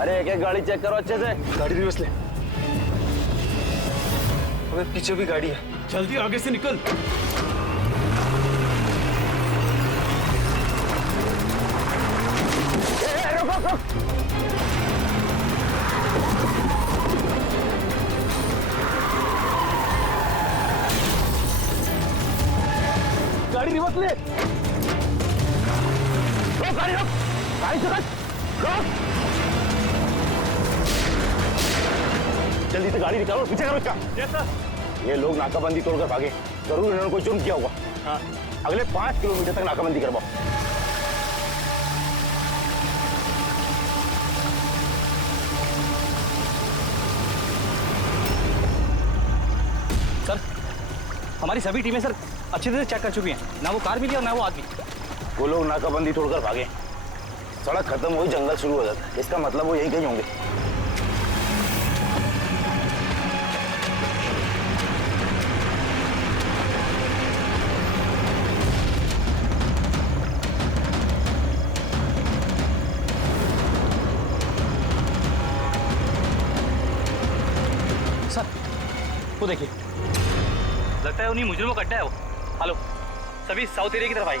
अरे एक एक गाड़ी चेक करो अच्छे से। गाड़ी रिवर्स ले। अबे पीछे भी गाड़ी है। जल्दी आगे से निकल। गाड़ी रिवर्स ले। रोक गाड़ी, रोक गाड़ी, से रोक। जल्दी से गाड़ी निकालो, पीछे करो इसका। Yes sir. ये लोग नाकाबंदी तोड़कर भागे, जरूर इन्होंने कोई जुर्म किया होगा। हाँ। अगले 5 किलोमीटर तक नाकाबंदी करवाओ। सर हमारी सभी टीमें सर अच्छी तरह चेक कर चुकी हैं, ना वो कार मिली और ना वो आदमी। वो लोग नाकाबंदी तोड़कर भागे, सड़क खत्म हुई, जंगल शुरू हो जाता है, इसका मतलब वो यही कहीं होंगे। सर वो देखिए, लगता है उन्हीं मुजरिमों का अड्डा है वो। हेलो, सभी साउथ एरिया की तरफ आई।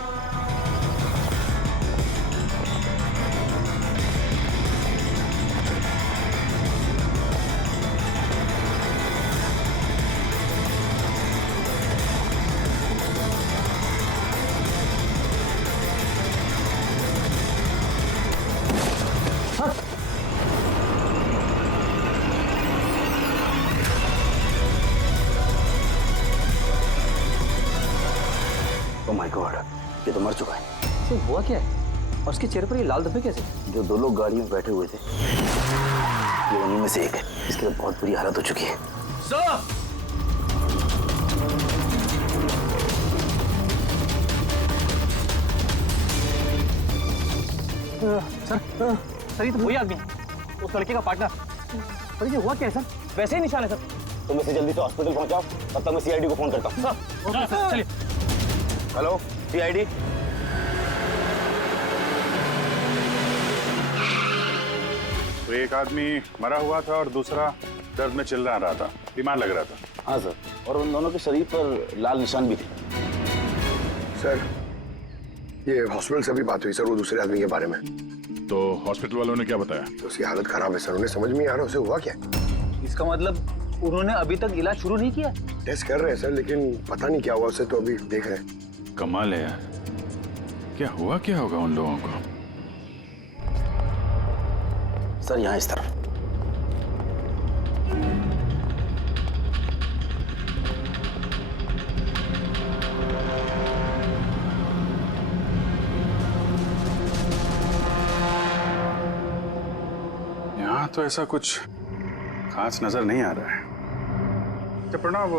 ओह माय गॉड, ये तो मर चुका है। तो हुआ क्या है और उसके चेहरे पर ये लाल धब्बे कैसे? जो 2 लोग गाड़ी में बैठे हुए थे, ये उन्हीं में से एक है। इसकी तो बहुत बुरी हालत हो चुकी है। सर सर ये तो वही आदमी है, उस लड़के का पार्टनर। पर ये हुआ क्या है सर? वैसे ही निशान है सर। तुम इसे जल्दी से हॉस्पिटल पहुंचाओ, तब तक मैं सीआईडी को फोन करता हूँ। सर ओके सर, चलिए। Hello CID. तो एक आदमी मरा हुआ था और दूसरा दर्द में चिल्ला रहा था, बीमार लग रहा था। हाँ सर, और उन दोनों के शरीर पर लाल निशान भी थे। सर ये हॉस्पिटल से भी बात हुई सर, वो दूसरे आदमी के बारे में। तो हॉस्पिटल वालों ने क्या बताया? तो उसकी हालत खराब है सर, उन्हें समझ में नहीं आ रहा उसे हुआ क्या। इसका मतलब उन्होंने अभी तक इलाज शुरू नहीं किया? टेस्ट कर रहे हैं सर, लेकिन पता नहीं क्या हुआ उसे, तो अभी देख रहे हैं। कमाल है यार, क्या हुआ क्या होगा उन लोगों को? सर यहाँ इस तरफ। यहाँ तो ऐसा कुछ खास नजर नहीं आ रहा है। तो प्रणव,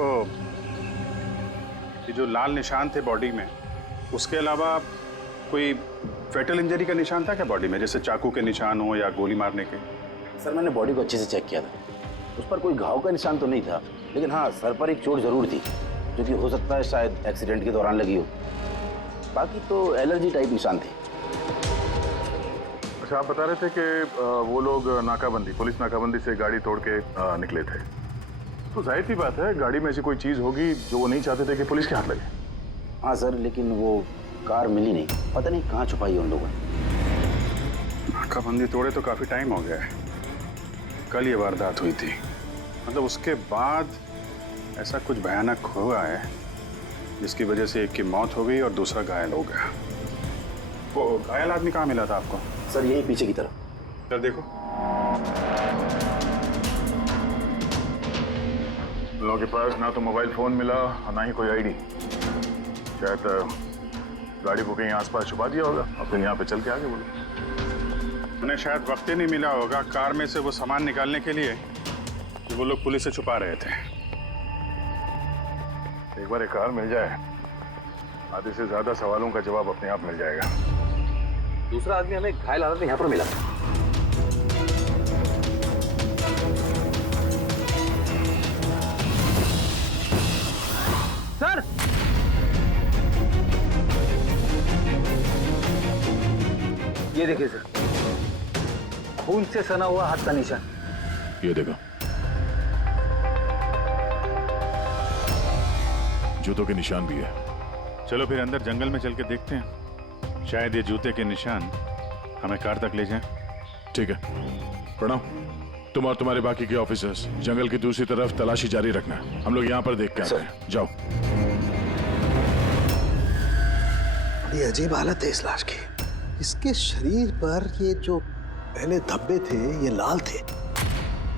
ये जो लाल निशान थे बॉडी में, उसके अलावा कोई फेटल इंजरी का निशान था क्या बॉडी में, जैसे चाकू के निशान हो या गोली मारने के? सर मैंने बॉडी को अच्छे से चेक किया था, उस पर कोई घाव का निशान तो नहीं था, लेकिन हाँ सर पर एक चोट जरूर थी, जो कि हो सकता है शायद एक्सीडेंट के दौरान लगी हो। बाकी तो एलर्जी टाइप निशान थे। अच्छा, आप बता रहे थे कि वो लोग नाकाबंदी, पुलिस नाकाबंदी से गाड़ी तोड़ के निकले थे, तो जाहिर सी बात है गाड़ी में ऐसी कोई चीज होगी जो वो नहीं चाहते थे कि पुलिस के हाथ लगे। हाँ सर, लेकिन वो कार मिली नहीं, पता नहीं कहाँ छुपाई है उन लोगों ने। नाकाबंदी तोड़े तो काफी टाइम हो गया है, कल ये वारदात हुई थी, मतलब उसके बाद ऐसा कुछ भयानक हुआ है जिसकी वजह से एक की मौत हो गई और दूसरा घायल हो गया। वो घायल आदमी कहाँ मिला था आपको? सर यही पीछे की तरफ। सर देखो, लोगों के पास ना तो मोबाइल फोन मिला और ना ही कोई आईडी। शायद गाड़ी को कहीं आसपास छुपा दिया होगा और फिर यहाँ पे चल के आगे बोलो। उन्हें शायद वक्त ही नहीं मिला होगा कार में से वो सामान निकालने के लिए जो वो लोग पुलिस से छुपा रहे थे। एक बार एक कार मिल जाए, आधे से ज्यादा सवालों का जवाब अपने आप मिल जाएगा। दूसरा आदमी हमें घायल हालत में यहाँ पर मिला। सर ये देखिए सर, खून से सना हुआ हाथ का निशान। ये देखो, जूतों के निशान भी है। चलो फिर अंदर जंगल में चल के देखते हैं, शायद ये जूते के निशान हमें कार तक ले जाएं। ठीक है प्रणव, तुम और तुम्हारे बाकी के ऑफिसर्स जंगल की दूसरी तरफ तलाशी जारी रखना, हम लोग यहाँ पर देख के आते हैं। जाओ। बड़ी अजीब हालत है इस लाश की। इसके शरीर पर ये जो पहले धब्बे थे ये लाल थे,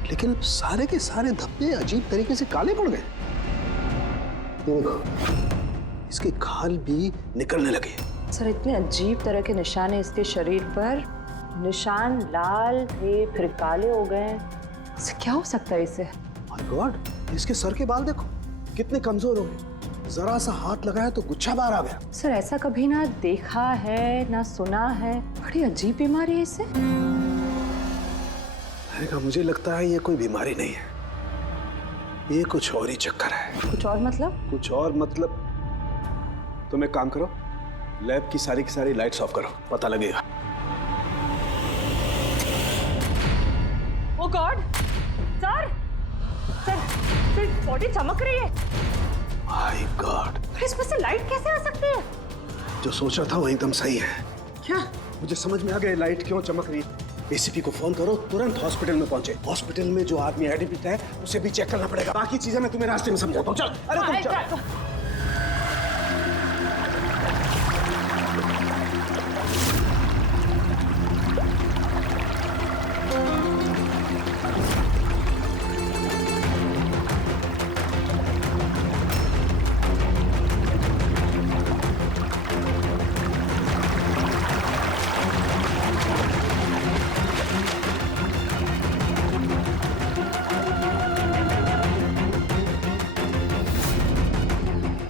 लेकिन सारे के सारे धब्बे अजीब तरीके से काले पड़ गए। ये देखो, इसके खाल भी निकलने लगे। सर इतने अजीब तरह के निशान है इसके शरीर पर। निशान लाल थे फिर काले हो गए। इससे क्या हो सकता है इसे? माय गॉड, इसके सर के बाल देखो कितने कमजोर हो गए। जरा सा हाथ लगाया तो गुच्छा बाहर आ गया। सर ऐसा कभी ना देखा है ना सुना है। बड़ी अजीब बीमारी है इसे। मुझे लगता है ये कोई बीमारी नहीं है, ये कुछ और ही चक्कर है। कुछ और मतलब? कुछ और मतलब तुम एक काम करो, लैब की सारी लाइट्स ऑफ करो, पता लगेगा। ओ गॉड सर, सर बॉडी चमक रही है। माय गॉड, इसमें से लाइट कैसे आ सकती है? जो सोचा था वो एकदम सही है। क्या? मुझे समझ में आ गया लाइट क्यों चमक रही है। एसीपी को फोन करो, तुरंत हॉस्पिटल में पहुंचे। हॉस्पिटल में जो आदमी एडमिट है उसे भी चेक करना पड़ेगा। बाकी चीजें मैं तुम्हें रास्ते में समझाता हूँ। चल, अरे तुम चल।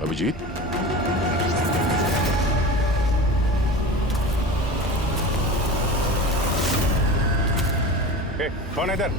अभिजीत, कौन है इधर?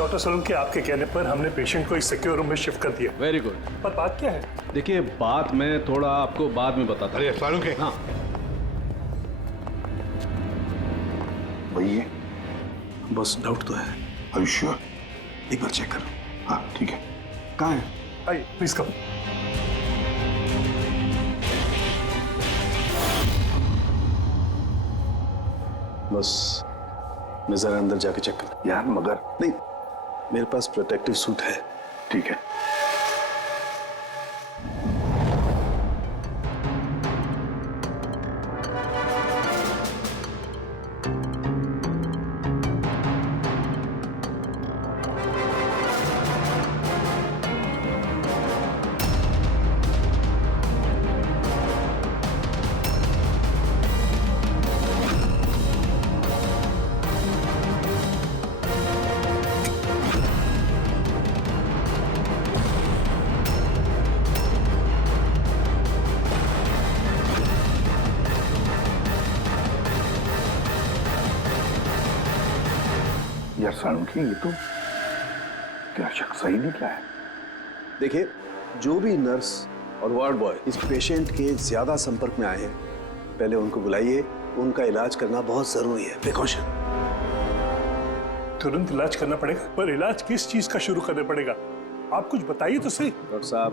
डॉक्टर सोलंकी, आपके कहने पर हमने पेशेंट को एक सिक्योर रूम में शिफ्ट कर दिया। Very good. पर बात क्या है? देखिए बात मैं थोड़ा आपको बाद में बताता हूँ। अरे सोलंकी, हाँ भैया बस डाउट तो है। Are you sure? एक बार चेक करो। हाँ ठीक है। कहाँ है? आइए प्लीज कम। बस मैं जरा अंदर जाके चेक कर। यार मगर नहीं, मेरे पास प्रोटेक्टिव सूट है। ठीक है। यार सालुंकी, ये तो क्या शक सही निकला है। देखिए, जो भी नर्स और वार्ड बॉय इस पेशेंट के ज्यादा संपर्क में आए हैं, पहले उनको बुलाइए। उनका इलाज करना बहुत जरूरी है, प्रिकॉशन। तुरंत इलाज करना पड़ेगा, पर इलाज किस चीज का शुरू करना पड़ेगा? आप कुछ बताइए तो सही। डॉक्टर साहब,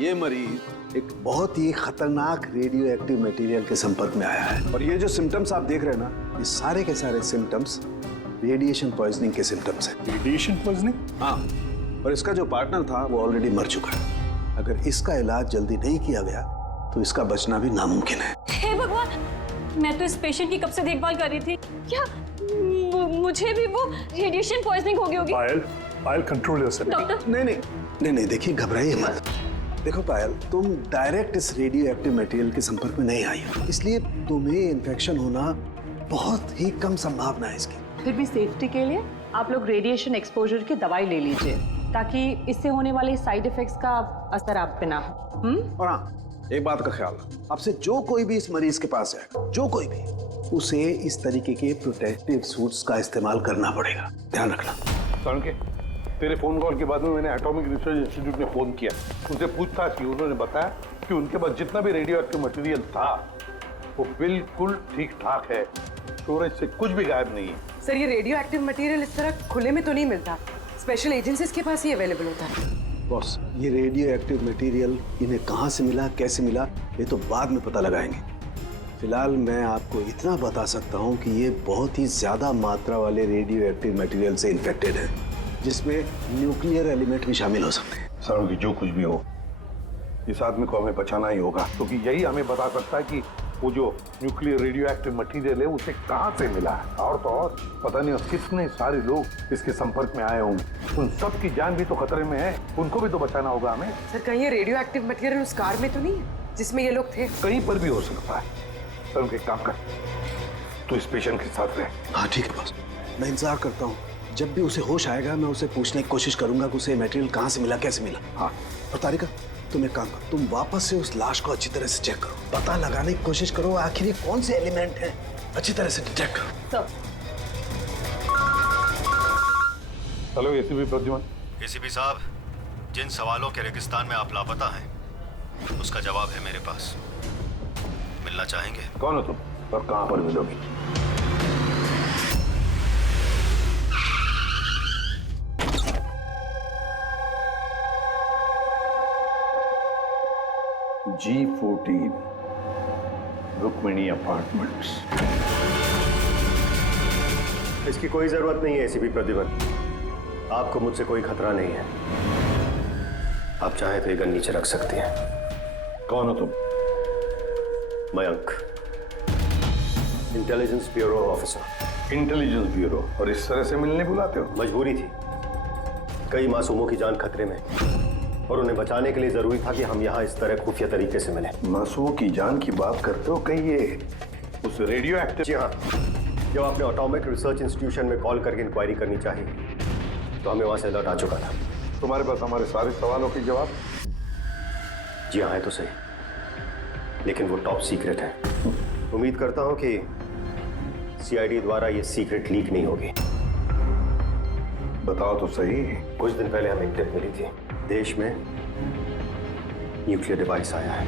ये मरीज एक बहुत ही खतरनाक रेडियो एक्टिव मटेरियल के संपर्क में आया है, और ये जो सिम्टम्स आप देख रहे हैं ना, ये सारे के सारे सिम्टम्स रेडिएशन पॉइजनिंग के सिम्टम्स हैं। Radiation poisoning? हाँ, और इसका जो पार्टनर था वो ऑलरेडी मर चुका है। अगर इसका इलाज जल्दी नहीं किया गया तो इसका बचना भी नामुमकिन है। हे भगवान, मैं तो इस पेशेंट की कब से देखभाल कर रही थी। क्या मुझे भी वो रेडिएशन पॉइजनिंग हो गई होगी? पायल कंट्रोल योरसेल्फ। डॉक्टर, नहीं, देखिए घबराइए मत। देखो पायल, तुम डायरेक्ट इस रेडियो एक्टिव मटेरियल के संपर्क में नहीं आई हो, इसलिए तुम्हें इन्फेक्शन होना बहुत ही कम संभावना है इसकी। फिर भी सेफ्टी के लिए आप लोग रेडिएशन एक्सपोजर की दवाई ले लीजिए, ताकि इससे होने वाले साइड इफेक्ट्स का असर आप पे ना हो। और हाँ, एक बात का ख्याल रखो, आपसे जो कोई भी इस मरीज के पास जाएगा, जो कोई भी, उसे इस तरीके के प्रोटेक्टिव सूट्स का इस्तेमाल करना पड़ेगा, ध्यान रखना। के तेरे फोन कॉल के बाद में मैंने एटॉमिक रिसर्च इंस्टीट्यूट में फोन किया, उनसे पूछताछ की। उन्होंने बताया कि उनके पास जितना भी रेडियो एक्टिव मटेरियल था वो बिल्कुल ठीक ठाक है, स्टोरेज से कुछ भी गायब नहीं है। सर, ये रेडियो एक्टिव मटेरियल इस तरह खुले में तो नहीं मिलता, स्पेशल एजेंसीज के पास ही अवेलेबल होता है। बॉस, ये रेडियो एक्टिव मटेरियल इन्हें कहाँ से मिला, कैसे मिला, ये तो बाद में पता लगाएंगे। फिलहाल मैं आपको इतना बता सकता हूँ कि ये बहुत ही ज्यादा मात्रा वाले रेडियो एक्टिव मटेरियल से इन्फेक्टेड है, जिसमें न्यूक्लियर एलिमेंट भी शामिल हो सकते हैं। सर की जो कुछ भी हो, इस आदमी को हमें बचाना ही होगा, क्योंकि यही हमें बता सकता है कि वो जो न्यूक्लियर रेडियो एक्टिव मटेरियल है उसे कहाँ से मिला है। और तो और पता नहीं कितने सारे लोग इसके संपर्क में आए होंगे, उन सब की जान भी तो खतरे में है, उनको भी तो बचाना होगा हमें। सर, कहीं ये रेडियो एक्टिव मटेरियल उस कार में तो नहीं है जिसमें ये लोग थे? कहीं पर भी हो सकता है। सर, उनके काम कर, तो इस पेशेंट के साथ रहे। हाँ ठीक है बॉस, मैं इंतजार करता हूँ। जब भी उसे होश आएगा मैं उसे पूछने की कोशिश करूंगा कि उसे मटेरियल कहाँ से मिला, कैसे मिला। हाँ, और तारिका, तुम एक काम करो, तुम वापस से उस लाश को अच्छी तरह से चेक करो, पता लगाने की कोशिश करो आखिर ये कौन से एलिमेंट हैं, अच्छी तरह से डिटेक्ट करो। Hello ACP Pradyuman. एसीपी साहब, जिन सवालों के रेगिस्तान में आप लापता हैं उसका जवाब है मेरे पास। मिलना चाहेंगे? कौन हो तुम और कहां पर मिलोगी? G14 Rukmini apartments. इसकी कोई जरूरत नहीं है एसीपी प्रद्युमन, आपको मुझसे कोई खतरा नहीं है। आप चाहे तो ये गन नीचे रख सकते हैं। कौन हो तुम? Mayank, intelligence bureau officer. Intelligence bureau? और इस तरह से मिलने बुलाते हो? मजबूरी थी, कई मासूमों की जान खतरे में और उन्हें बचाने के लिए जरूरी था कि हम यहाँ इस तरह खुफिया तरीके से मिले। मासूमों की जान की बात करते हो? कहीं ये उस रेडियो एक्टिव? जी हाँ, जब आपने एटॉमिक रिसर्च इंस्टीट्यूशन में कॉल करके इंक्वायरी करनी चाहिए तो हमें वहां से अलर्ट आ चुका था। तुम्हारे पास हमारे सारे सवालों के जवाब? जी हाँ, है तो सही, लेकिन वो टॉप सीक्रेट है। उम्मीद करता हूं कि सीआईडी द्वारा ये सीक्रेट लीक नहीं होगी। बताओ तो सही। कुछ दिन पहले हमें टिप मिली थी, देश में न्यूक्लियर डिवाइस आया है।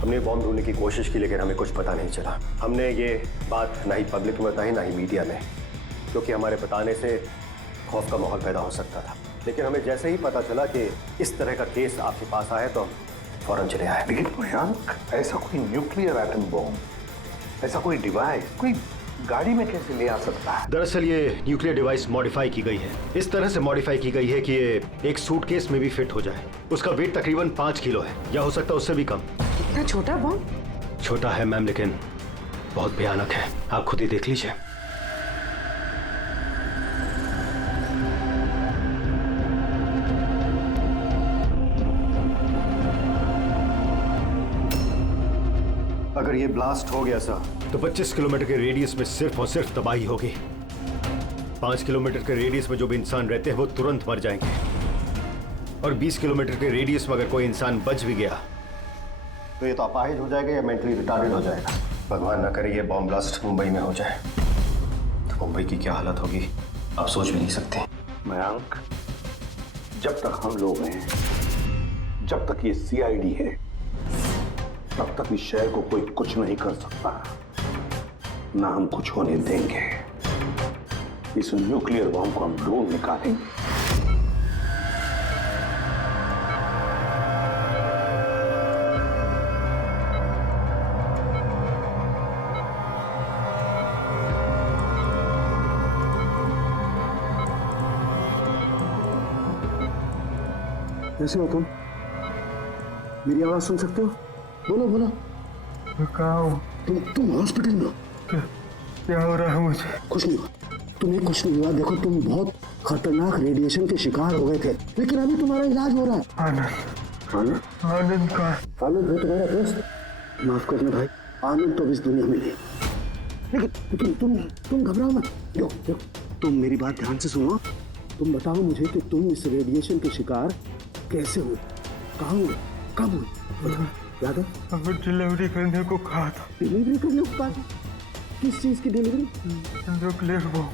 हमने बॉम्ब ढूंढने की कोशिश की, लेकिन हमें कुछ पता नहीं चला। हमने ये बात ना ही पब्लिक में बताई ना ही मीडिया में, क्योंकि हमारे बताने से खौफ का माहौल पैदा हो सकता था। लेकिन हमें जैसे ही पता चला कि इस तरह का केस आपके पास आया तो हम फौरन चले आए। लेकिन मयंक, ऐसा कोई न्यूक्लियर एटम बॉम्ब, ऐसा कोई डिवाइस कोई गाड़ी में कैसे ले आ सकता है? दरअसल ये न्यूक्लियर डिवाइस मॉडिफाई की गई है, इस तरह से मॉडिफाई की गई है कि ये एक सूटकेस में भी फिट हो जाए। उसका वेट तकरीबन 5 किलो है, या हो सकता है उससे भी कम। इतना छोटा बॉम्ब? छोटा है मैम, लेकिन बहुत भयानक है, आप खुद ही देख लीजिए। अगर ये ब्लास्ट हो गया सर, तो 25 किलोमीटर के रेडियस में सिर्फ और सिर्फ तबाही होगी। 5 किलोमीटर के रेडियस में जो भी इंसान रहते हैं वो तुरंत मर जाएंगे, और 20 किलोमीटर के रेडियस में अगर कोई इंसान बच भी गया तो ये तो अपाहिज हो जाएगा या मेंटली रिटार्डेड हो जाएगा। भगवान ना करे ये बॉम्ब ब्लास्ट मुंबई में हो जाए, तो मुंबई की क्या हालत होगी आप सोच भी नहीं सकते। मयंक, जब तक हम लोग हैं, जब तक ये सीआईडी है, तब तक इस शहर को कोई कुछ नहीं कर सकता, ना हम कुछ होने देंगे। इस न्यूक्लियर बॉम्ब को हम ढूंढ निकालेंगे। कैसे हो तुम? मेरी आवाज सुन सकते हो? बोलो बोलो। कहाँ हो? तुम हॉस्पिटल में हो। क्या हो रहा है मुझे? कुछ नहीं हुआ, तुम्हें कुछ नहीं हुआ। देखो तुम बहुत खतरनाक रेडिएशन के शिकार हो गए थे, लेकिन अभी तुम्हारा इलाज हो रहा है। आनंद, आनंद का? आनंद है तुम्हारा दोस्त। माफ करना भाई, आनंद तो इस दुनिया में नहीं। लेकिन तुम घबराओ मत। देखो तुम मेरी बात ध्यान से सुनो। तुम बताओ मुझे कि तुम इस रेडिएशन के शिकार कैसे हुए, कहाँ हुए, कब हुए? याद है? अगर डिलीवरी करने को कहा था। डिलीवरी करने को कहा था? किस चीज की delivery? Nuclear bomb.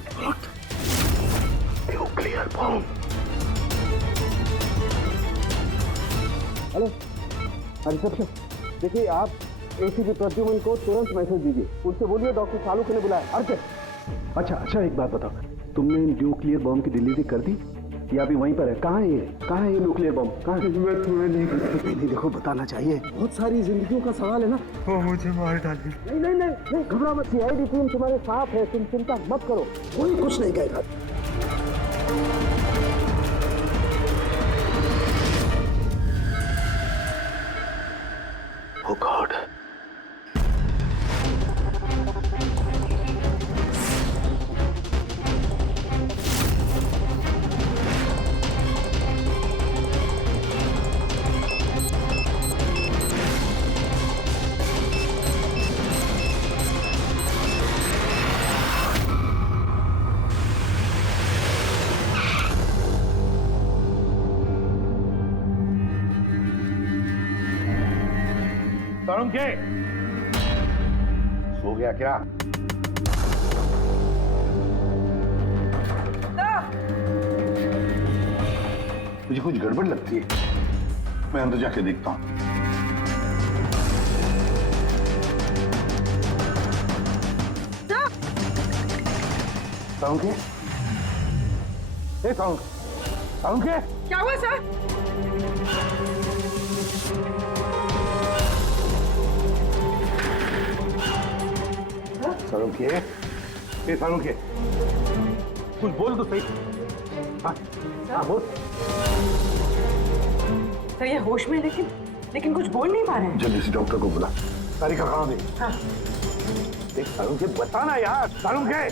Nuclear bomb? Hello reception, देखिए आप एसीपी प्रद्युमन को तुरंत मैसेज दीजिए, उनसे बोलिए डॉक्टर चालुक्य ने बुलाया। अर्चन। अच्छा एक बात बताओ, तुमने न्यूक्लियर बॉम्ब की डिलीवरी कर दी या अभी वहीं पर है? कहाँ है ये न्यूक्लियर बॉम्ब? कहाँ है? मैं तुम्हें नहीं देखो बताना चाहिए, बहुत सारी जिंदगियों का सवाल है ना। वो मुझे मार डाली। नहीं घबरा मत, सीआईडी टीम तुम्हारे साथ है, तुम चिंता मत करो, कोई कुछ नहीं कहेगा। Oh God. तरुण के सो गया क्या? मुझे कुछ गड़बड़ लगती है, मैं अंदर जाके देखता हूं। तरुण के? तरुण के? क्या हुआ सर? सारुण के कुछ बोल तो सही। हाँ बोल। सर ये होश में, लेकिन कुछ बोल नहीं पा रहे हैं। जल्दी से डॉक्टर को बुला। तारीख कहाँ दे? हाँ। देख सारुण के, बताना यार। सारुण के?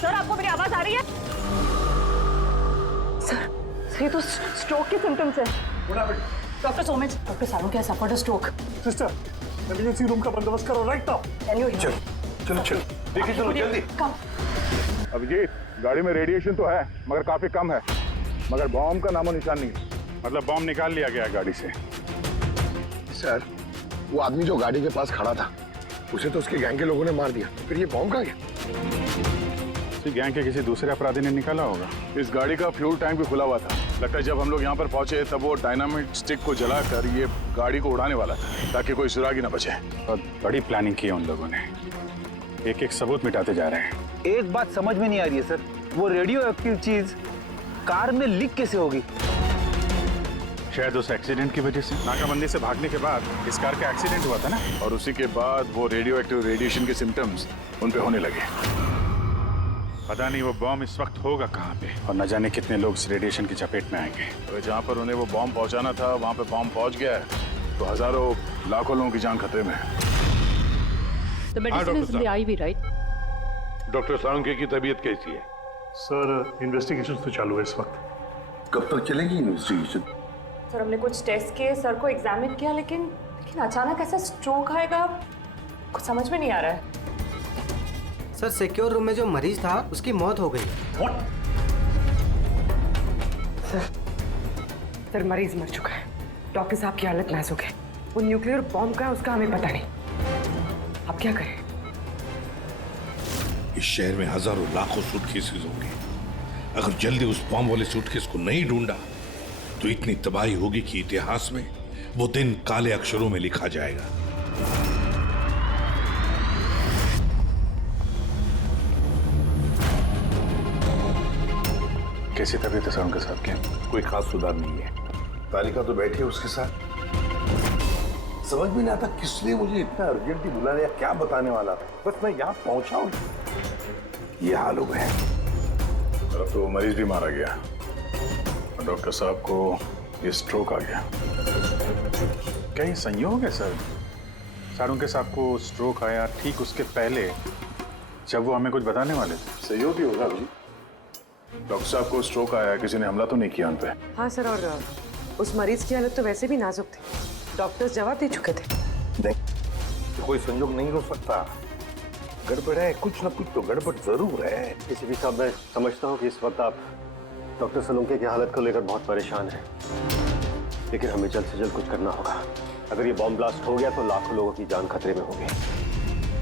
सर आपको मेरी आवाज आ रही है? सर ये तो स्ट्रोक के सिम्टम्स है। Doctor Somesh, doctor Sarun has suffered a stroke. Sister, emergency room का बंदोबस्त करो right now. Can you hear? चलो देखिए, चलो जल्दी। Come. अभिजीत, गाड़ी में रेडिएशन तो है मगर काफी कम है, मगर बॉम्ब का नामो निशान नहीं है। मतलब बॉम्ब निकाल लिया गया है गाड़ी से। सर, वो आदमी जो गाड़ी के पास खड़ा था, उसे तो उसके गैंग के लोगों ने मार दिया, फिर ये बॉम्ब कहाँ गया? गैंग के किसी दूसरे अपराधी ने निकाला होगा। इस गाड़ी का फ्यूल टैंक भी खुला हुआ था। लगता है जब हम लोग यहाँ पर पहुंचे तब वो डायनामिट स्टिक को जलाकर ये गाड़ी को उड़ाने वाला था ताकि कोई सुरागी ना बचे। और बड़ी प्लानिंग की है उन लोगों ने, एक एक सबूत मिटाते जा रहे हैं। एक बात समझ में नहीं आ रही है सर, वो रेडियो एक्टिव चीज कार में लीक कैसे होगी? शायद उस एक्सीडेंट की वजह से। नाकाबंदी से भागने के बाद इस कार का एक्सीडेंट हुआ था ना, और उसी के बाद वो रेडियो एक्टिव रेडिएशन के सिम्टम्स उन पे होने लगे। पता नहीं वो बॉम्ब इस वक्त होगा कहाँ पे, और न जाने कितने लोग इस रेडिएशन की चपेट में आएंगे। तो जहाँ पर उन्हें वो बॉम्ब पहुँचाना था वहाँ पे बॉम्ब पहुँच गया है, तो हजारों लाखों लोगों की जान खतरे में है। The medicine is in the IV, right? Doctor सारुंके की तबीयत कैसी है? सर इन्वेस्टिगेशन तो चालू है इस वक्त। कब तक चलेगी इन्वेस्टिगेशन? सर हमने कुछ टेस्ट किए, सर को एग्जामिन किया, लेकिन अचानक ऐसा स्ट्रोक आएगा कुछ समझ में नहीं आ रहा है। सर सिक्योर रूम में जो मरीज था उसकी मौत हो गई। सर मरीज मर चुका है, डॉक्टर साहब की हालत नाजुक है। वो न्यूक्लियर बॉम्ब का है उसका हमें पता नहीं, अब क्या करें? इस शहर में हजारों लाखों सूटकेसेस होंगे, अगर जल्दी उस बॉम्ब वाले सूटकेस को नहीं ढूंढा तो इतनी तबाही होगी कि इतिहास में वो दिन काले अक्षरों में लिखा जाएगा। कैसी तबीयत है सर उनके साथ? क्या कोई खास सुधार नहीं है। तालिका तो बैठी है उसके साथ। समझ में नहीं आता किसने मुझे इतना अर्जेंटली बुलाया या क्या बताने वाला था। बस मैं यहाँ पहुंचा हूँ, ये हाल हो गए। अब तो मरीज भी मारा गया और डॉक्टर साहब को ये स्ट्रोक आ गया। क्या ये संयोग है सर? सारुंके साहब को स्ट्रोक आया ठीक उसके पहले जब वो हमें कुछ बताने वाले थे। सहयोग ही होगा अभी। डॉक्टर साहब को स्ट्रोक आया, किसी ने हमला तो नहीं किया उन पे? हाँ सर, और उस मरीज की हालत तो वैसे भी नाजुक थी। डॉक्टर्स जवाब दे चुके थे। नहीं, तो कोई संयोग नहीं हो सकता। गड़बड़ है, कुछ ना कुछ तो गड़बड़ जरूर है। किसी भी साहब, मैं समझता हूँ कि इस वक्त आप डॉक्टर सलूंके की हालत को लेकर बहुत परेशान हैं, लेकिन हमें जल्द से जल्द कुछ करना होगा। अगर ये बॉम्ब ब्लास्ट हो गया तो लाखों लोगों की जान खतरे में होगी।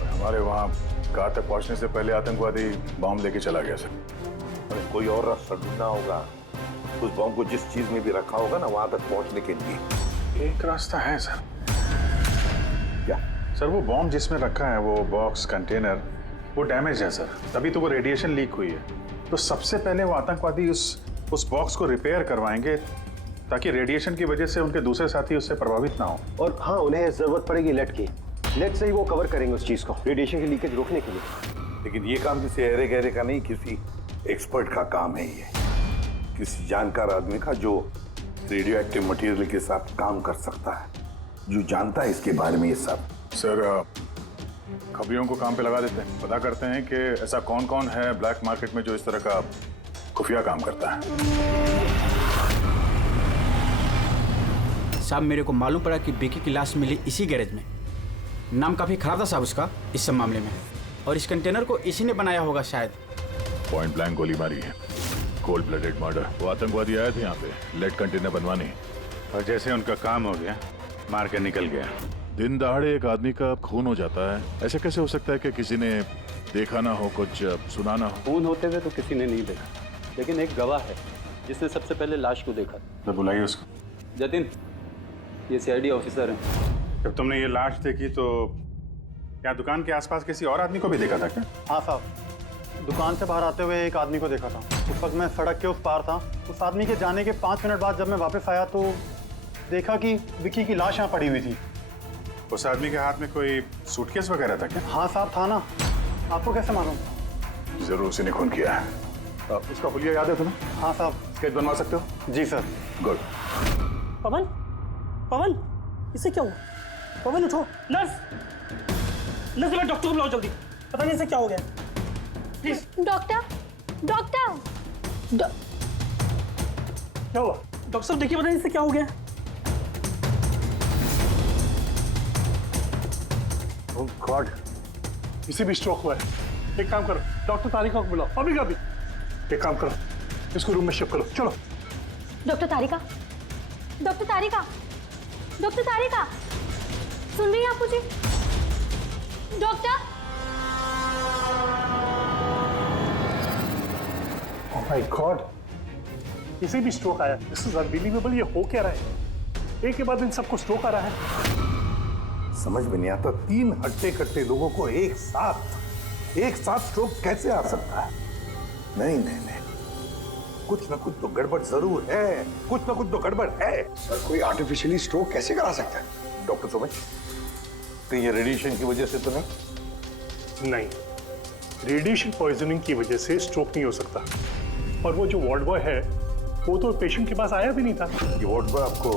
हमारे वहाँ कार तक पहुँचने से पहले आतंकवादी बॉम्ब लेके चला गया सर। हमें कोई और रास्ता ढूंढना होगा। उस बॉम्ब को जिस चीज में भी रखा होगा ना, वहां तक पहुंचने के लिए एक रास्ता है सर। क्या सर? वो बॉम्ब जिसमें रखा है, वो बॉक्स कंटेनर, वो डैमेज है सर, तभी तो वो रेडिएशन लीक हुई है। तो सबसे पहले वो आतंकवादी उस बॉक्स को रिपेयर करवाएंगे ताकि रेडिएशन की वजह से उनके दूसरे साथी उससे प्रभावित ना हो। और हाँ, उन्हें जरूरत पड़ेगी लेड की। लेड से ही वो कवर करेंगे उस चीज को, रेडिएशन की लीकेज रोकने के लिए। लेकिन ये काम किसी अहरे गहरे का नहीं, किसी एक्सपर्ट का काम है। ये किसी जानकार आदमी का जो रेडियो एक्टिव मटेरियल के साथ काम कर सकता है, जो जानता है इसके बारे में ये सब। सर, खबरियों को काम पे लगा देते हैं, पता करते हैं कि ऐसा कौन कौन है ब्लैक मार्केट में जो इस तरह का खुफिया काम करता है। साहब, मेरे को मालूम पड़ा कि बेकी की लाश मिली इसी गैरेज में। नाम काफी खराब था साहब उसका इस सब मामले में, और इस कंटेनर को इसी ने बनाया होगा शायद। पॉइंट ब्लैंक गोली मारी है, कोल्ड ब्लडेड मर्डर। वो आतंकवादी आए थे यहाँ पे लेड कंटेनर बनवाने, और जैसे उनका काम हो गया मार के निकल गया। दिन दहाड़े एक आदमी का खून हो जाता है, ऐसे कैसे हो सकता है कि किसी ने देखा ना हो, कुछ सुना ना हो? खून होते हुए तो किसी ने नहीं देखा, लेकिन एक गवाह है जिसने सबसे पहले लाश को देखा। तो बुलाइए उसको। जतिन, ये सीआईडी ऑफिसर हैं। जब तुमने ये लाश देखी तो क्या दुकान के आसपास किसी और आदमी को भी देखा था क्या? हाँ साहब, दुकान से बाहर आते हुए एक आदमी को देखा था। उस वक्त मैं सड़क के उस पार था। उस आदमी के जाने के 5 मिनट बाद जब मैं वापस आया तो देखा कि विक्की की लाश यहाँ पड़ी हुई थी। उस आदमी के हाथ में कोई सूटकेस वगैरह था क्या? हाँ साहब, था ना। आपको कैसे मालूम? जरूर उसी ने खून किया है। उसका हुलिया याद है तुम्हें? हाँ साहब। स्केच बनवा सकते हो? जी सर। गुड। पवन, पवन, इसे क्या हुआ? पवन उठो। नर्स, नर्स, डॉक्टर को बुलाओ जल्दी। पता नहीं इसे क्या हो गया। प्लीज। डॉक्टर, डॉक्टर, क्या हुआ? डॉक्टर साहब देखिए, पता नहीं इसे क्या हो गया। ओह गॉड, इसे भी स्ट्रोक हुआ है। एक काम करो, डॉक्टर तारिका को बुलाओ अभी का भी। एक काम करो, इसको रूम में शिफ्ट करो। चलो। डॉक्टर तारिका, डॉक्टर तारिका, डॉक्टर तारिका, सुन रही हैं आप मुझे? डॉक्टर। ओह माय गॉड, इसे भी स्ट्रोक आया। This is unbelievable. ये हो क्या रहा है? एक के बाद इन सबको स्ट्रोक आ रहा है। समझ में नहीं आता, 3 हट्टे कट्टे लोगों को एक साथ स्ट्रोक कैसे आ सकता है? नहीं नहीं नहीं, कुछ ना कुछ तो गड़बड़ जरूर है। कुछ ना कुछ तो गड़बड़ है। सर, कोई आर्टिफिशियली स्ट्रोक कैसे करा सकता है? डॉक्टर समझ, तो ये रेडिएशन की वजह से तो नहीं? नहीं, रेडिएशन पॉइजनिंग की वजह से स्ट्रोक नहीं हो सकता। और वो जो वार्ड बॉय है वो तो पेशेंट के पास आया भी नहीं था। ये वार्ड बॉय आपको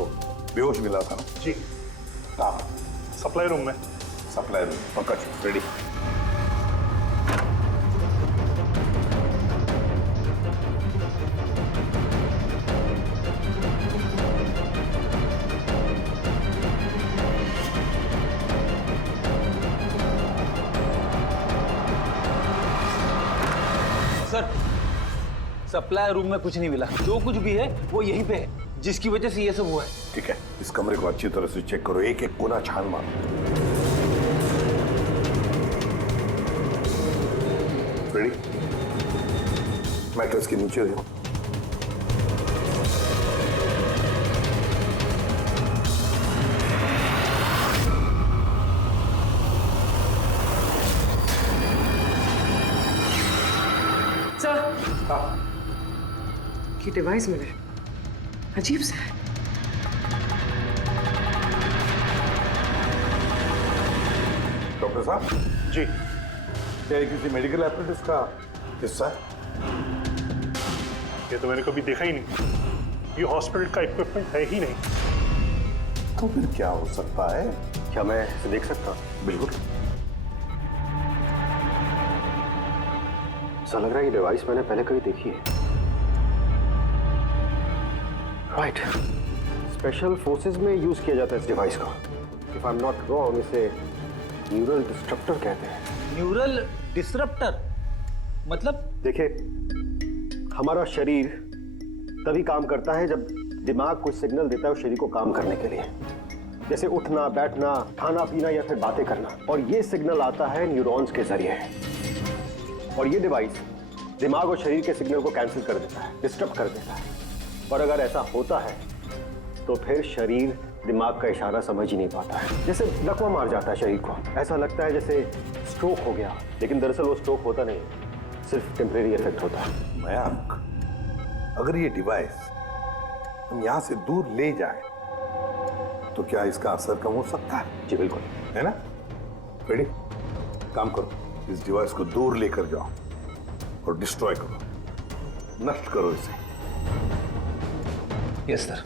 बेहोश मिला था ना? जी। कहाँ? सप्लाई रूम में। सप्लाई रूम, पकड़, रेडी। सर, सप्लाई रूम में कुछ नहीं मिला। जो कुछ भी है वो यहीं पे है, जिसकी वजह से ये सब हुआ है। ठीक है, इस कमरे को अच्छी तरह से चेक करो, एक एक कोना छान मारो। रेडी? मैट्रेस के नीचे देखो। ये डिवाइस मिले, अजीब सा है। डॉक्टर साहब जी, क्या ये किसी मेडिकल एपरेटस का हिस्सा है? ये तो मैंने कभी देखा ही नहीं। ये हॉस्पिटल का इक्विपमेंट है ही नहीं। तो फिर क्या हो सकता है? क्या मैं इसे देख सकता हूँ? बिल्कुल। ऐसा लग रहा है ये डिवाइस मैंने पहले कभी देखी है। राइट, स्पेशल फोर्सेस में यूज किया जाता है इस डिवाइस को। If I am not wrong, इसे न्यूरल डिस्ट्रप्टर कहते हैं। न्यूरल डिसरप्टर मतलब? देखिए, हमारा शरीर तभी काम करता है जब दिमाग कोई सिग्नल देता है उस शरीर को काम करने के लिए, जैसे उठना, बैठना, खाना पीना या फिर बातें करना। और ये सिग्नल आता है न्यूरॉन्स के जरिए, और ये डिवाइस दिमाग और शरीर के सिग्नल को कैंसिल कर देता है, डिस्टर्ब कर देता है। और अगर ऐसा होता है तो फिर शरीर दिमाग का इशारा समझ ही नहीं पाता है, जैसे लकवा मार जाता है शरीर को। ऐसा लगता है जैसे स्ट्रोक हो गया, लेकिन दरअसल वो स्ट्रोक होता नहीं, सिर्फ टेम्परेरी इफेक्ट होता है। मयंक, अगर ये डिवाइस हम यहाँ से दूर ले जाए तो क्या इसका असर कम हो सकता है? जी बिल्कुल, है ना? रेडी? काम करो, इस डिवाइस को दूर लेकर जाओ और डिस्ट्रॉय करो, नष्ट करो इसे। Yes sir.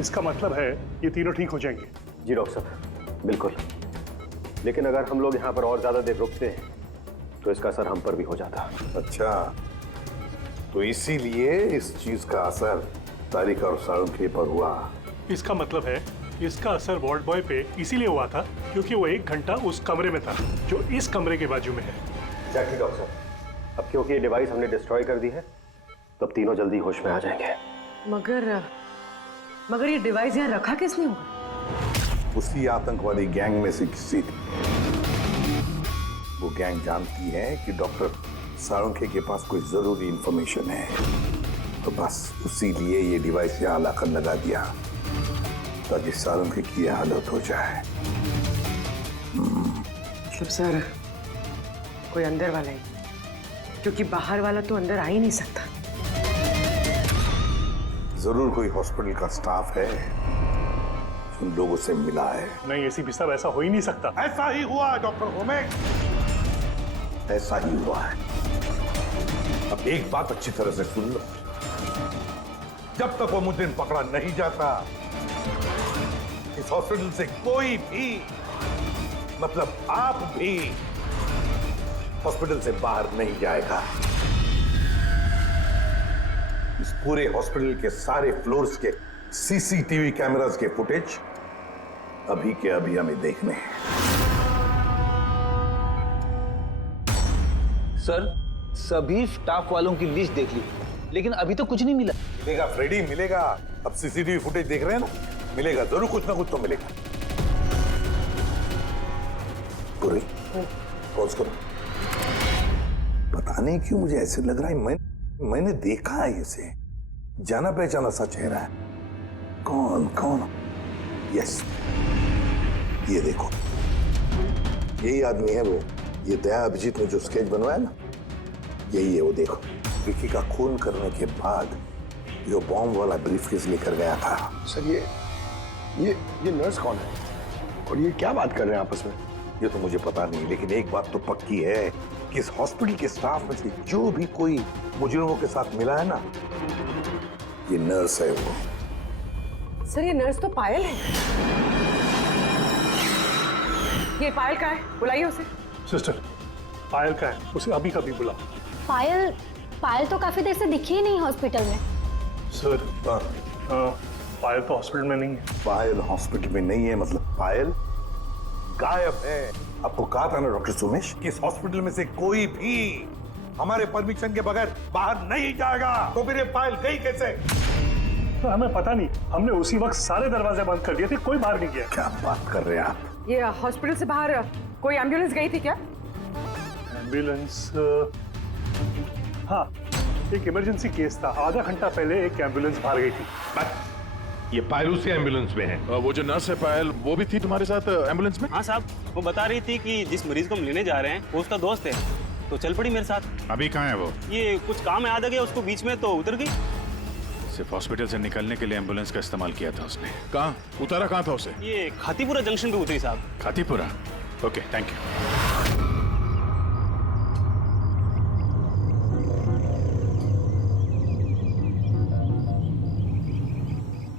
इसका मतलब है ये तीनों ठीक हो जाएंगे? जी डॉक्टर साहब, बिल्कुल। लेकिन अगर हम लोग यहाँ पर और ज्यादा देर रुकते हैं तो इसका असर हम पर भी हो जाता। अच्छा, तो इसीलिए इस चीज का असर तारिका और साळुंखे पर हुआ। इसका मतलब है इसका असर वार्ड बॉय पे इसीलिए हुआ था क्योंकि वो 1 घंटा उस कमरे में था जो इस कमरे के बाजू में है। एग्जैक्टली डॉक्टर साहब। अब क्योंकि ये डिवाइस हमने डिस्ट्रॉय कर दी है तो अब तीनों जल्दी होश में आ जाएंगे। मगर ये डिवाइस यहाँ रखा किसने होगा? उसी आतंकवादी गैंग में से किसी ने। वो गैंग जानती है कि डॉक्टर साळुंखे के पास कोई जरूरी इंफॉर्मेशन है, तो बस उसी लिए ये डिवाइस यहाँ लाकर लगा दिया ताकि साळुंखे की हालत हो जाए। मतलब सर, कोई अंदर वाला ही, क्योंकि बाहर वाला तो अंदर आ ही नहीं सकता। जरूर कोई हॉस्पिटल का स्टाफ है जो उन लोगों से मिला है। नहीं, एसीपी साहब, ऐसा हो ही नहीं सकता। ऐसा ही हुआ है डॉक्टर होमेक, ऐसा ही हुआ है। अब एक बात अच्छी तरह से सुन लो, जब तक वो मुजरिम पकड़ा नहीं जाता इस हॉस्पिटल से कोई भी, मतलब आप भी, हॉस्पिटल से बाहर नहीं जाएगा। इस पूरे हॉस्पिटल के सारे फ्लोर्स के सीसीटीवी कैमरास के फुटेज अभी के अभी हमें देखने हैं। सर, सभी स्टाफ वालों की लिस्ट देख ली, लेकिन अभी तो कुछ नहीं मिला। मिलेगा फ्रेडी, मिलेगा। अब सीसीटीवी फुटेज देख रहे हैं ना, मिलेगा जरूर, कुछ ना कुछ तो मिलेगा। पूरी पॉज करो। पता नहीं क्यों मुझे ऐसे लग रहा है मैंने देखा है इसे, जाना पहचाना सा चेहरा है। कौन कौन? यस, ये देखो, यही आदमी है वो। ये दया अभिजीत ने जो स्केच बनवाया ना, यही है वो। देखो, विकी का खून करने के बाद जो बॉम्ब वाला ब्रीफकेस लेकर गया था। सर, ये नर्स कौन है और ये क्या बात कर रहे हैं आपस में? ये तो मुझे पता नहीं, लेकिन एक बात तो पक्की है कि इस हॉस्पिटल के स्टाफ में से जो भी कोई मुजरिमों के साथ मिला है ना, ये नर्स है वो। सर, ये नर्स तो पायल है। ये पायल का है, बुलाइए उसे। सिस्टर, पायल का है, उसे अभी कभी बुलाओ। पायल तो काफी देर से दिखी ही नहीं हॉस्पिटल में। सर, पायल तो हॉस्पिटल में नहीं है। पायल हॉस्पिटल में नहीं है मतलब पायल गायब है। आपको कहा था ना डॉक्टर सुमेश कि इस हॉस्पिटल में से कोई भी हमारे परमिशन के बगैर बाहर नहीं जाएगा। तो फिर ये पायल गई कैसे? तो हमें पता नहीं, हमने उसी वक्त सारे दरवाजे बंद कर दिए थे, कोई बाहर नहीं गया। क्या बात कर रहे हैं आप? ये हॉस्पिटल से बाहर कोई एम्बुलेंस गई थी क्या? एम्बुलेंस? हाँ, एक इमरजेंसी केस था, आधा घंटा पहले एक एम्बुलेंस बाहर गई थी। ये पायल उसी एम्बुलेंस में है। वो जो नर्स है पायल, वो भी थी तुम्हारे साथ एम्बुलेंस में? हाँ साहब, वो बता रही थी कि जिस मरीज को हम लेने जा रहे हैं वो उसका दोस्त है, तो चल पड़ी मेरे साथ। अभी कहाँ है वो? ये कुछ काम याद आ गया उसको बीच में, तो उतर गई। सिर्फ हॉस्पिटल से निकलने के लिए एम्बुलेंस का इस्तेमाल किया था उसने। कहाँ उतारा, कहाँ था उसे? ये खातीपुरा जंक्शन पे उतरी साहब। खातीपुरा? Okay, thank you.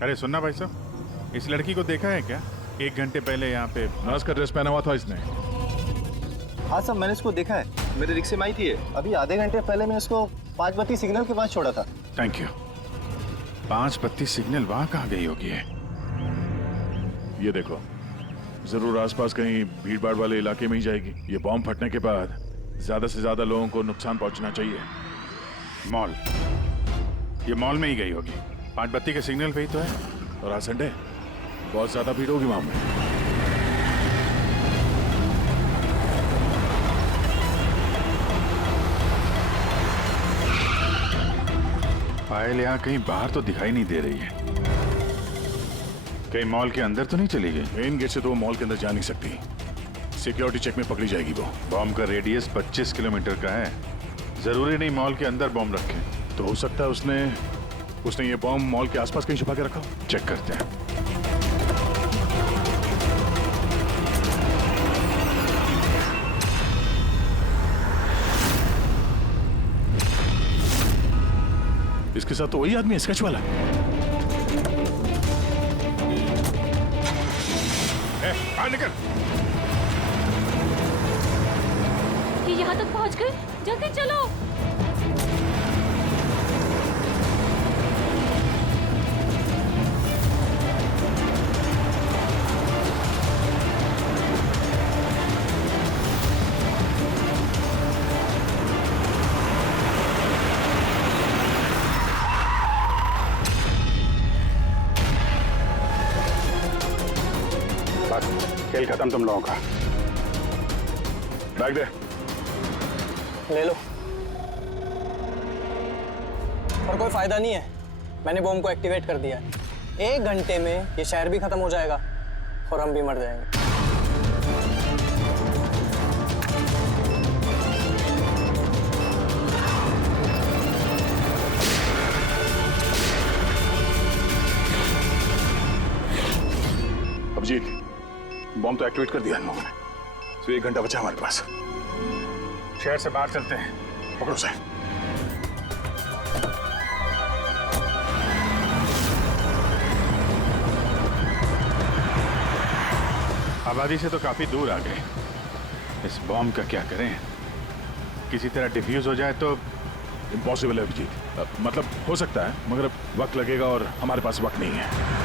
अरे सुनना भाई साहब, इस लड़की को देखा है क्या? 1 घंटे पहले यहाँ पे नर्स का ड्रेस पहना हुआ था इसने। हाँ साहब, मैंने इसको देखा है, मेरे रिक्शे में आई थी। अभी आधे घंटे पहले मैं इसको 5 बत्ती सिग्नल के पास छोड़ा था। Thank you. 5 बत्ती सिग्नल वहां कहाँ गई होगी है? ये देखो, जरूर आसपास कहीं भीड़ भाड़ वाले इलाके में ही जाएगी। ये बॉम्ब फटने के बाद ज्यादा से ज्यादा लोगों को नुकसान पहुंचना चाहिए। मॉल, ये मॉल में ही गई होगी। 5 बत्ती के सिग्नल पे ही तो है, और आज संडे, बहुत ज्यादा भीड़ होगी वहां में। पायल यहाँ कहीं बाहर तो दिखाई नहीं दे रही है। कहीं मॉल के अंदर तो नहीं चली गई? मेन गेट से तो वो मॉल के अंदर जा नहीं सकती, सिक्योरिटी चेक में पकड़ी जाएगी वो। बॉम्ब का रेडियस 25 किलोमीटर का है। जरूरी नहीं मॉल के अंदर बॉम्ब रखे, तो हो सकता है उसने ये बॉम्ब मॉल के आसपास कहीं छुपा के रखा। चेक करते हैं। इसके साथ तो वही आदमी है, स्केच वाला। बाहर निकल। ये यहाँ तक पहुँच गए, जल्दी चलो। खेल खत्म तुम लोगों का। बैग दे। ले लो। पर कोई फायदा नहीं है, मैंने बॉम्ब को एक्टिवेट कर दिया है। 1 घंटे में ये शहर भी खत्म हो जाएगा और हम भी मर जाएंगे। अभिजीत, बॉम्ब तो एक्टिवेट कर दिया हम लोगों ने, तो 1 घंटा बचा हमारे पास। शहर से बाहर चलते हैं, पकड़ो से। आबादी से तो काफी दूर आ गए। इस बॉम्ब का क्या करें? किसी तरह डिफ्यूज हो जाए तो इम्पॉसिबल है अभिजीत। मतलब हो सकता है, मगर वक्त लगेगा और हमारे पास वक्त नहीं है।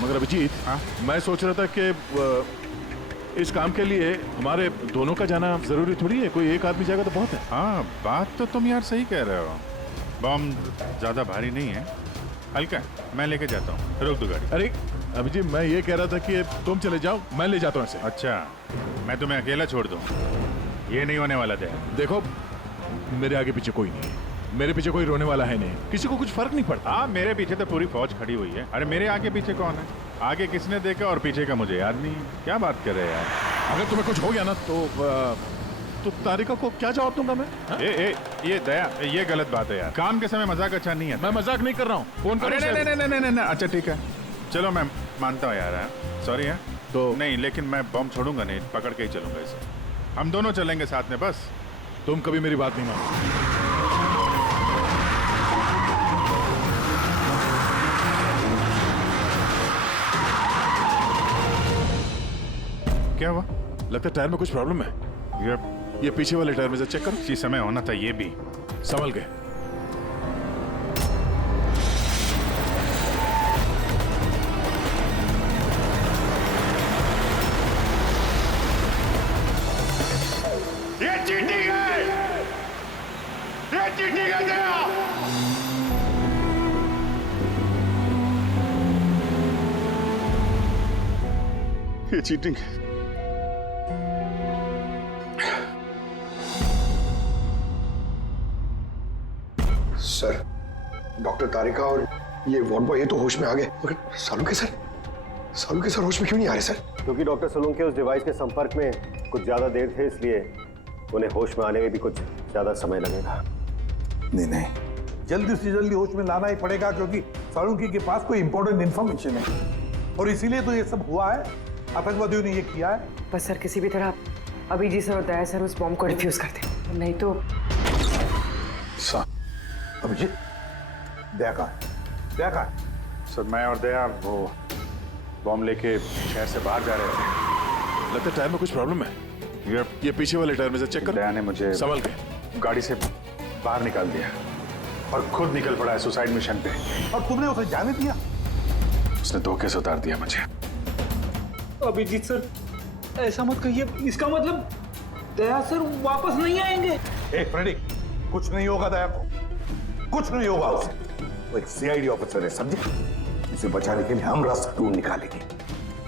मगर अभिजीत, मैं सोच रहा था कि इस काम के लिए हमारे दोनों का जाना जरूरी थोड़ी है। कोई एक आदमी जाएगा तो बहुत है। हाँ, बात तो तुम यार सही कह रहे हो। बॉम्ब ज्यादा भारी नहीं है, हल्का है। मैं लेके जाता हूँ, रोक दो गाड़ी। अरे अभिजीत, मैं ये कह रहा था कि तुम चले जाओ, मैं ले जाता हूँ ऐसे। अच्छा, मैं तुम्हें अकेला छोड़ दूँ? ये नहीं होने वाला था। देखो, मेरे आगे पीछे कोई नहीं है, मेरे पीछे कोई रोने वाला है नहीं, किसी को कुछ फर्क नहीं पड़ता। हाँ, मेरे पीछे तो पूरी फौज खड़ी हुई है। अरे मेरे आगे पीछे कौन है? आगे किसने देखा और पीछे का मुझे याद नहीं। क्या बात कर रहे हैं यार? अगर तुम्हें कुछ हो गया ना तो तारिका को क्या जवाब दूंगा मैं? ये दया, ये गलत बात है यार। काम के समय मजाक अच्छा नहीं है। मैं मजाक नहीं कर रहा हूँ। फोन करो। नहीं, अच्छा ठीक है, चलो मैं मानता हूँ यार। सॉरी है तो नहीं, लेकिन मैं बॉम्ब छोड़ूंगा नहीं, पकड़ के ही चलूंगा इसे। हम दोनों चलेंगे साथ में। बस तुम कभी मेरी बात नहीं मानो। क्या हुआ? लगता है टायर में कुछ प्रॉब्लम है। ये पीछे वाले टायर में से चेक करो। इसी समय होना था ये भी। संभल गए। ये चीटिंग है, ये चीटिंग है दया। ये चीटिंग है। सर, डॉक्टर तारिका और ये वार्ड बॉय ये तो होश में आ गए, मगर सालुके सर होश में क्यों नहीं आ रहे सर? क्योंकि डॉक्टर सोलंकी उस डिवाइस के संपर्क में कुछ ज्यादा देर थे, इसलिए उन्हें होश में आने में भी कुछ ज्यादा समय लगेगा। नहीं, जल्दी से जल्दी होश में लाना ही पड़ेगा, क्योंकि सालुंकी के पास कोई इंपॉर्टेंट इंफॉर्मेशन है और इसीलिए तो ये सब हुआ है। आतंकवादियों ने ये किया है। बस सर, किसी भी तरह अभिजीत सर और दया सर उस बॉम्ब को डिफ्यूज कर दें, नहीं तो। अभिजीत, दया कहाँ है? सर मैं और दया वो बॉम्ब लेके शहर से बाहर जा रहे थे। लगता है टायर में कुछ प्रॉब्लम है। ये पीछे वाले टायर में से चेक कर। दया ने मुझे संभल के गाड़ी से बाहर निकाल दिया और खुद निकल पड़ा है सुसाइड मिशन पे। और तुमने उसे जाने दिया? उसने धोखे से उतार दिया मुझे। अभिजीत सर, ऐसा मत कहिए। इसका मतलब दया सर वापस नहीं आएंगे। फ्रेडी, कुछ नहीं होगा दया को, कुछ नहीं होगा उसे। वो एक सीआईडी ऑफिसर है, समझे? उसे बचाने के लिए हम रास्ता ढूंढ निकालेंगे।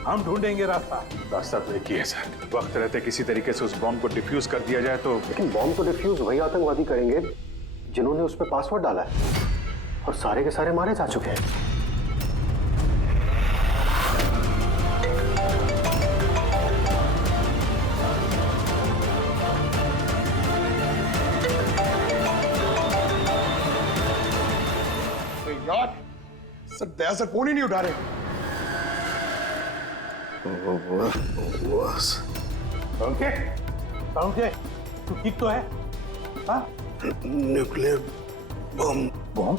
हम ढूंढेंगे रास्ता। रास्ता तो एक ही है सर। वक्त रहते किसी तरीके से उस बॉम्ब को डिफ्यूज कर दिया जाए तो। लेकिन बॉम्ब को डिफ्यूज वही आतंकवादी करेंगे जिन्होंने उस पर पासवर्ड डाला है, और सारे के सारे मारे जा चुके हैं। यार सर, दया सर फोन ही नहीं उठा रहे। तू ठीक तो है? हाँ? Nuclear bomb. बम?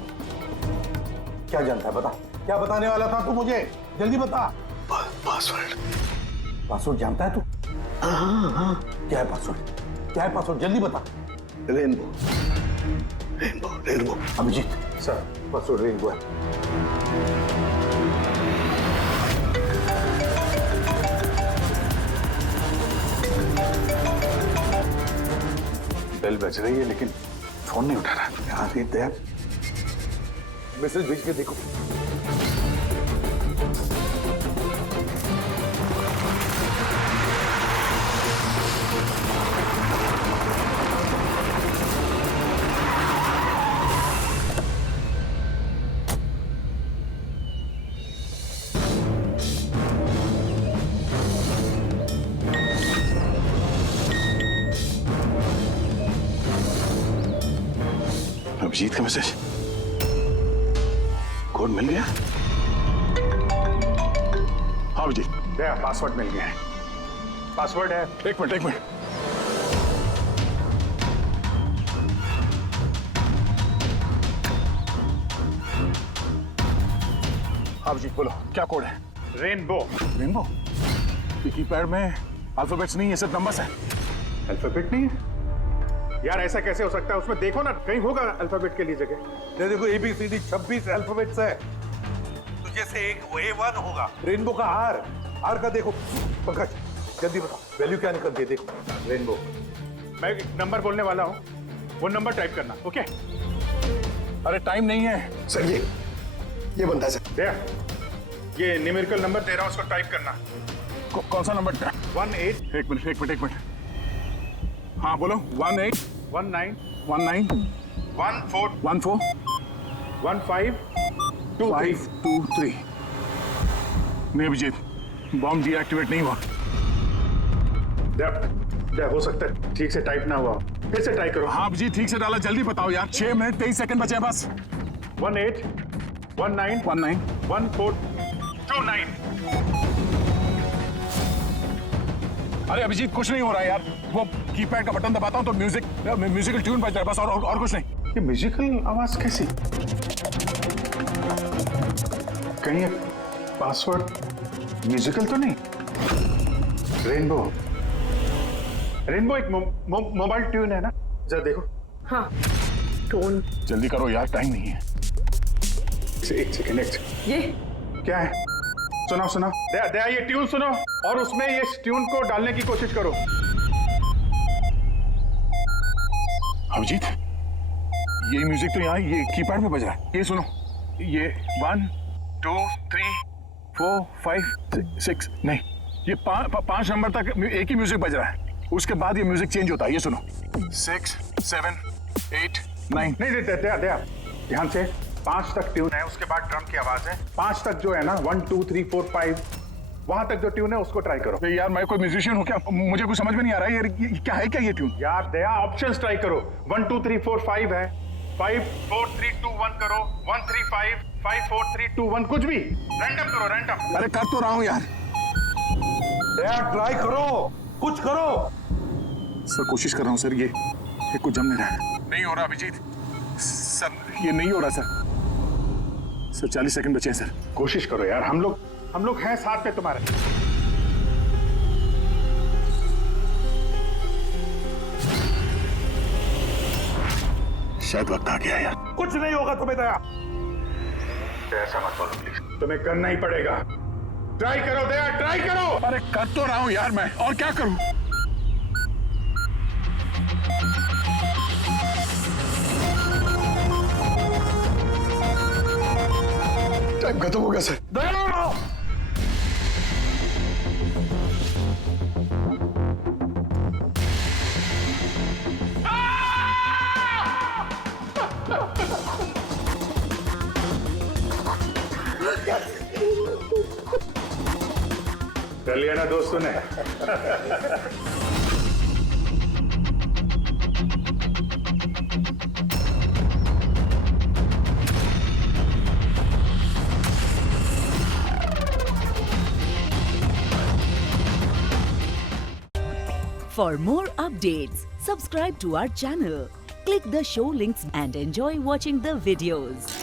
क्या जानता है, बता। क्या बताने वाला था तू मुझे? जल्दी बता। पासवर्ड। पासवर्ड जानता है तू? हाँ। क्या है पासवर्ड? क्या है पासवर्ड? जल्दी बता। Rainbow. Rainbow, rainbow. Abhijit sir, password rainbow है। बेल बज रही है लेकिन फोन नहीं उठा रहा। यार ये दया, मैसेज भेज के देखो। अभिजीत का मैसेज। कोड मिल गया? हाँ अभिजीत। दया, पासवर्ड मिल गया है। पासवर्ड है। एक मिनट। अभिजीत बोलो, क्या कोड है? रेनबो। रेनबो? कीपैड में अल्फाबेट्स नहीं है, सिर्फ नंबर्स है। अल्फाबेट नहीं है? यार ऐसा कैसे हो सकता है? उसमें देखो ना, कहीं होगा अल्फाबेट के लिए जगह। देखो ABCD 26 अल्फाबेट्स है। तो जैसे एक A1 होगा। रेनबो का आर का देखो। पंकज जल्दी बताओ, वैल्यू क्या निकलती है? देखो रेनबो। मैं एक नंबर बोलने वाला हूँ, वो नंबर टाइप करना। ओके? अरे टाइम नहीं है सर। ये बनता है सर। दया, ये न्यूमेरिकल नंबर दे रहा हूँ, उसको टाइप करना। कौन सा नंबर? 18। एक मिनट। हाँ बोलो। 18 19 19 14 14 15 523। नहीं अभिजीत, बॉम्ब डीएक्टिवेट नहीं हुआ। दया, हो सकता है ठीक से टाइप ना हुआ। फिर से टाइप करो। हाँ अभिजीत, ठीक से डाला। जल्दी बताओ यार, 6 मिनट 23 सेकंड बचे हैं बस। 18 19 19 14 29। अरे अभिजीत कुछ नहीं हो रहा है यार। वो कीपैड का बटन दबाता हूँ तो म्यूजिकल ट्यून बज रहा है बस, और कुछ नहीं। ये म्यूजिकल आवाज कैसी? कहीं पासवर्ड म्यूजिकल तो नहीं? रेनबो एक मोबाइल ट्यून है ना? जरा देखो। हाँ, टोन। जल्दी करो यार, टाइम नहीं है। एक सेकेंड। ये क्या है? सुनाओ। दया, ये ट्यून सुनो और उसमें ये ट्यून को डालने की कोशिश करो। अभिजीत, ये म्यूजिक तो यहाँ ये कीपैड में बज रहा है। ये सुनो, ये 1 2 3 4 5 6 नहीं, ये 5 नंबर तक एक ही म्यूजिक बज रहा है। उसके बाद ये म्यूजिक चेंज होता है। ये सुनो, 6 7 8 9। नहीं दया, ध्यान से। 5 तक ट्यून है, उसके बाद ड्रम की आवाज है। 5 तक जो है ना, 1 2 3 4 5, वहां तक जो ट्यून है उसको ट्राई करो। यार मैं कोई म्यूजिशियन हूँ क्या? मुझे कुछ समझ में नहीं आ रहा है। ये क्या है? क्या ये ट्यून? यार दया, ऑप्शंस ट्राई करो। 1 2 3 4 5 है। 5 4 3 2 1 करो। 1 3 5 5 4 3 2 1, कुछ भी रैंडम करो। रैंडम। अरे कर तो रहा हूँ यार। दया ट्राई करो, कुछ करो। सर कोशिश कर रहा हूँ सर। ये कुछ जम नहीं रहा है। नहीं हो रहा अभिजीत सर, ये नहीं हो रहा सर। सर 40 सेकंड बचे हैं सर। कोशिश करो यार, हम लोग हैं साथ में तुम्हारे। शायद वक्त आ गया यार। कुछ नहीं होगा तुम्हें दया। ऐसा मत बोलो प्लीज, तुम्हें करना ही पड़ेगा। ट्राई करो दया, ट्राई करो। अरे कर तो रहा हूं यार मैं, और क्या करूं। टाइम खत्म हो गया सर। दया! कर लिया ना दोस्तों ने। For more updates, subscribe to our channel, click the show links and enjoy watching the videos.